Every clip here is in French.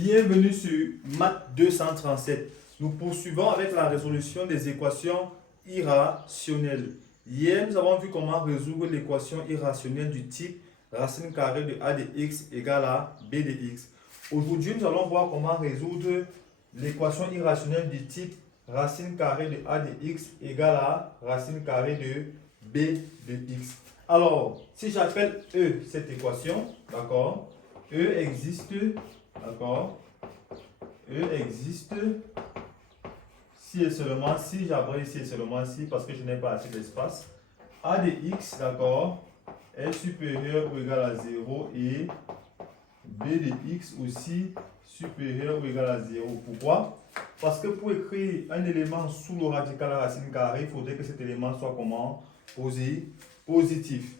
Bienvenue sur Math 237. Nous poursuivons avec la résolution des équations irrationnelles. Hier, nous avons vu comment résoudre l'équation irrationnelle du type racine carrée de a de x égale à b de x. Aujourd'hui, nous allons voir comment résoudre l'équation irrationnelle du type racine carrée de a de x égale à racine carrée de b de x. Alors, si j'appelle E cette équation, d'accord, E existe, d'accord, E existe si et seulement si, j'abrège si et seulement si parce que je n'ai pas assez d'espace. A de x, d'accord, est supérieur ou égal à 0 et b de x aussi supérieur ou égal à 0. Pourquoi? Parce que pour écrire un élément sous le radical à racine carrée, il faudrait que cet élément soit comment? Positif.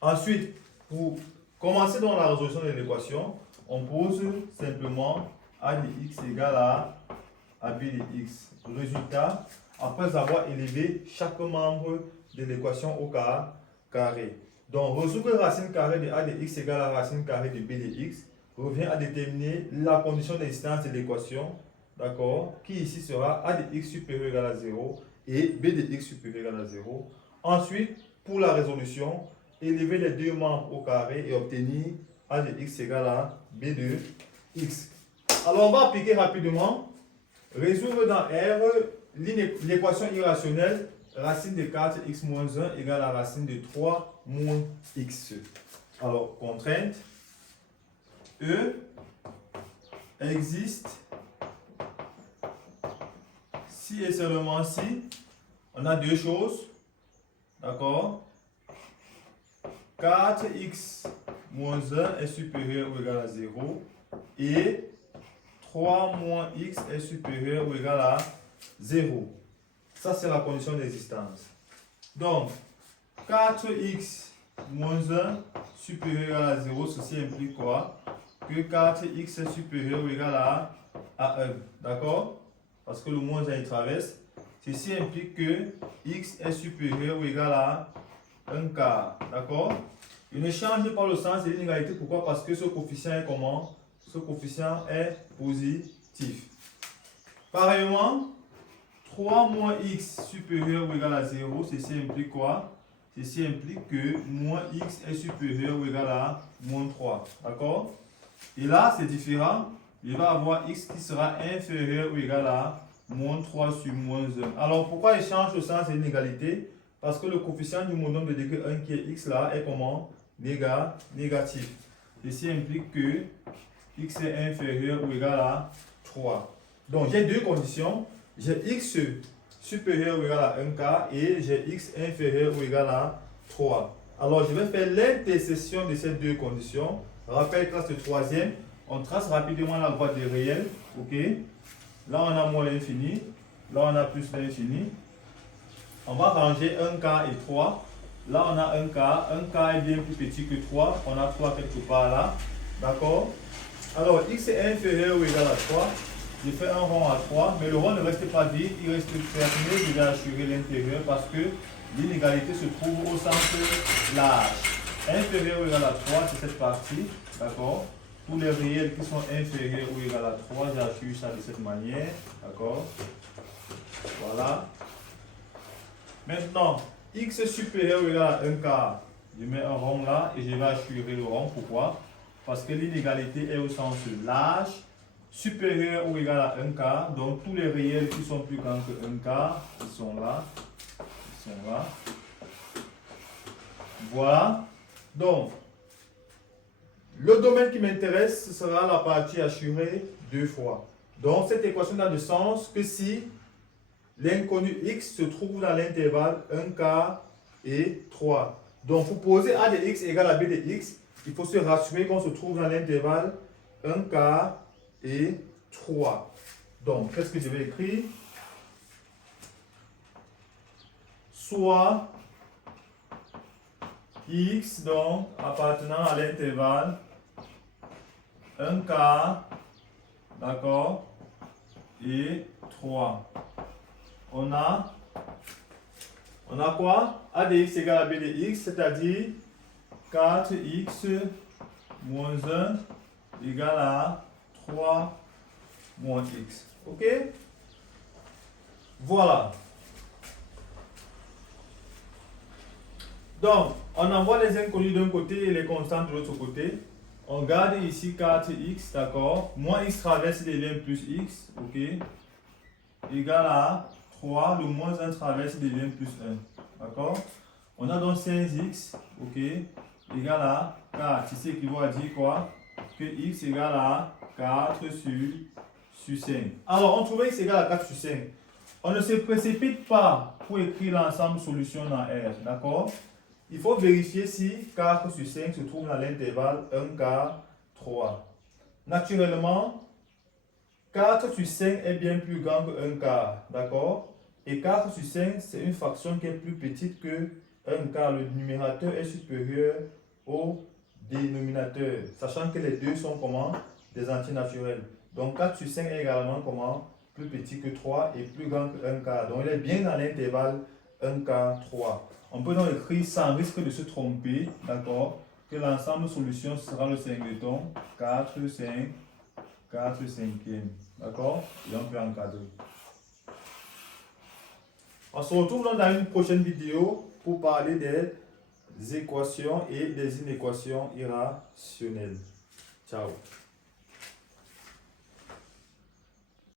Ensuite, pour commencer dans la résolution de l'équation, on pose simplement a de x égale à b de x. Résultat, après avoir élevé chaque membre de l'équation au carré. Donc, résoudre racine carrée de a de x égale à racine carrée de b de x revient à déterminer la condition d'existence de l'équation, d'accord, qui ici sera a de x supérieur ou égal à 0 et b de x supérieur ou égal à 0. Ensuite, pour la résolution, élever les deux membres au carré et obtenir a de x égale à b de x. Alors, on va appliquer rapidement. Résoudre dans R l'équation irrationnelle racine de 4x moins 1 égale à racine de 3 moins x. Alors, contrainte. E existe si et seulement si on a deux choses. D'accord? 4x moins 1 est supérieur ou égal à 0 et 3 moins x est supérieur ou égal à 0. Ça, c'est la condition d'existence. Donc, 4x moins 1 supérieur ou égal à 0, ceci implique quoi? Que 4x est supérieur ou égal à 1. D'accord? Parce que le moins 1 il traverse. Ceci implique que x est supérieur ou égal à 1 quart. D'accord? Il ne change pas le sens de l'inégalité. Pourquoi? Parce que ce coefficient est comment? Ce coefficient est positif. Pareillement, 3 moins x supérieur ou égal à 0, ceci implique quoi? Ceci implique que moins x est supérieur ou égal à moins 3. D'accord? Et là, c'est différent. Il va avoir x qui sera inférieur ou égal à moins 3 sur moins 1. Alors, pourquoi il change le sens de l'inégalité? Parce que le coefficient du monôme de degré 1 qui est x là est comment? Négatif. Ceci implique que x est inférieur ou égal à 3. Donc, j'ai deux conditions. J'ai x supérieur ou égal à 1 quart et j'ai x inférieur ou égal à 3. Alors, je vais faire l'intersection de ces deux conditions. Rappel classe de troisième. On trace rapidement la droite des réels. OK? Là, on a moins l'infini. Là, on a plus l'infini. On va ranger 1 quart et 3. Là, on a 1 quart. 1 quart est bien plus petit que 3. On a 3 quelque part là. D'accord? Alors, x est inférieur ou égal à 3. Je fais un rond à 3, mais le rond ne reste pas vide, il reste fermé, je vais assurer l'intérieur parce que l'inégalité se trouve au centre large. Inférieur ou égal à 3, c'est cette partie, d'accord? Tous les réels qui sont inférieurs ou égal à 3, j'assure ça de cette manière, d'accord? Voilà. Maintenant, x supérieur ou égal à 1 quart, je mets un rond là et je vais assurer le rond. Pourquoi? Parce que l'inégalité est au sens large, supérieur ou égal à 1 quart. Donc tous les réels qui sont plus grands que 1 quart, ils sont là. Ils sont là. Voilà. Donc, le domaine qui m'intéresse, ce sera la partie assurée deux fois. Donc cette équation n'a de sens que si l'inconnu x se trouve dans l'intervalle 1 quart et 3. Donc pour poser a de x égale à b de x, il faut se rassurer qu'on se trouve dans l'intervalle 1 quart et 3. Donc, qu'est-ce que je vais écrire? Soit x, donc, appartenant à l'intervalle 1 quart, d'accord, et 3. On a quoi? A de x égale à b de x, c'est-à-dire 4x moins 1 égale à 3 moins x. Ok? Voilà. Donc, on envoie les inconnus d'un côté et les constantes de l'autre côté. On garde ici 4x, d'accord? Moins x traverse devient plus x, ok? Égal à 3, le moins 1 traverse devient plus 1, d'accord? On a donc 16x, ok? Égal à 4. Ici équivaut à dire quoi? Que x égale à 4 sur 5. Alors, on trouve x égale à 4 sur 5. On ne se précipite pas pour écrire l'ensemble solution dans R, d'accord? Il faut vérifier si 4 sur 5 se trouve dans l'intervalle 1 quart 3. Naturellement, 4 sur 5 est bien plus grand que 1 quart, d'accord? Et 4 sur 5, c'est une fraction qui est plus petite que 1 quart. Le numérateur est supérieur au dénominateur, sachant que les deux sont comment? Des entiers naturels. Donc 4 sur 5 est également comment? Plus petit que 3 et plus grand que 1 quart. Donc il est bien dans l'intervalle 1 quart 3. On peut donc écrire sans risque de se tromper, d'accord, que l'ensemble solution sera le singleton 4, 5, 4 cinquième. D'accord? Et on peut encadrer. On se retrouve donc dans une prochaine vidéo pour parler des équations et des inéquations irrationnelles. Ciao.